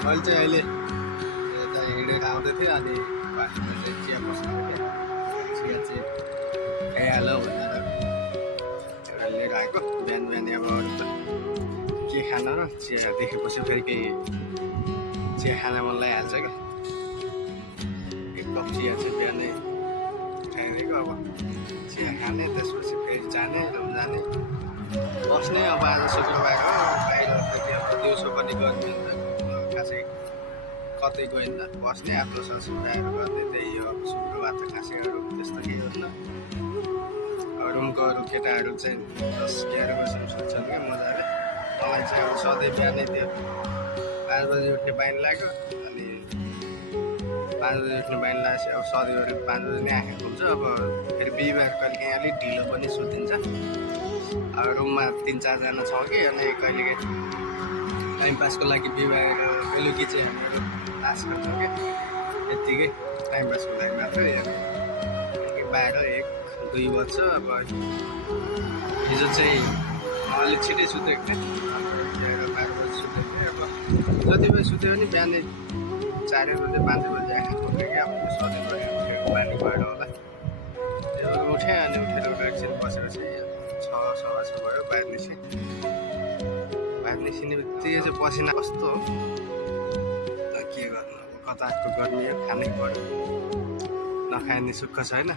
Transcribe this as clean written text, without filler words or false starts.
मैले चाहिँ अहिले यता हिँडेर आउँदै थिएँ अनि बाटोमा चाहिँ चिया पस्नु थिएँ चिया चाहिँ खाइहाल्यो भनेर एउटा लिएर आएको बिहान बिहान अब अरू त के खान र चिया देखेपछि फेरि केही चिया खान मन लागिहाल्छ क्या एक कप चिया चाहिँ बिहानै खाइदिएको अब चिया खाने त्यसपछि फेरि जाने रुम जाने बस्ने अब आज शुक्रबार हो बाहिरदेखि अब दिउँसो पनि गर्मी हुन्छ खासै कतै गइन्न बस्ने आफ्नो संस्कृतिहरू गर्दै त्यही हो अब शुक्रबार त खासै रुम त्यस्तो केही हुन्न रुमको अरू केटाहरू चाहिँ 10-11 बजीसम्म सुत्छन् क्या मजाले मलाई चाहिँ अब सधैँ बिहानै त्यो 5 बजी उठ्ने बानी लाग्यो अनि 5 बजी उठ्ने बानी लागेपछि अब सधैँभरि 5 बजी नै आँखा खुल्छ अब फेरि बिहिबार कहिलेकाहीँ अलिक ढिलो पनि सुतिन्छ अब रुममा 3-4 जना छौँ कि अनि कहिलेकाहीँ टाइम पासको लागि बिहिबार बेलुकी चाहिँ हामीहरू तास गर्छौँ क्या यत्तिकै टाइम पासको लागि मात्रै 12-1-2 बज्छ अब हिजो चाहिँ अलिक छिटै सुतेको थिएँ 12 बजी सुतेको थिएँ अब जति बजी सुत्यो भने बिहानै 4 बजे 5 बजी आँखा खोल्थेँ कि अब सधैँभरि उठेको बानी भएर होला त्यो उठेँ अनि उठेर एकछिन बसेर चाहिँ 6-6:15 भयो बाहिर निस्केँ बाहिर निस्किने बित्तिकै चाहिँ पसिना कस्तो हो त के गर्नु अब कताको गर्मी हो खानै पर्यो नखाए नि सुख छैन